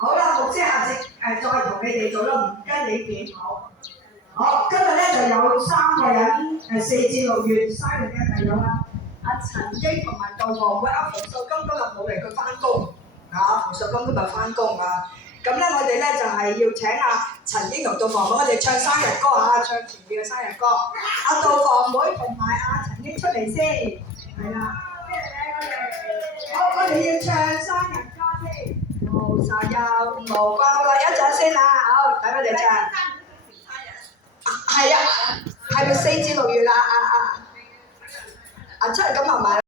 好啦，牧師下次再同你哋做啦，唔跟你點好。好，今日咧就有3個人4至6月生日嘅弟兄啦。阿陳英同埋杜房妹，阿馮秀金今日冇嚟，佢翻工啊。馮秀金今日翻工啊。咁咧，我哋咧就係要請阿陳英同杜房妹，我哋唱生日歌啊，唱前面嘅生日歌。阿杜房妹同埋阿陳英出嚟先，係啦。好，我哋要唱生日歌先。無生日無關啦，一陣先啦，好，等我哋唱。係啊，係咪4至6月啦？阿七咁係咪？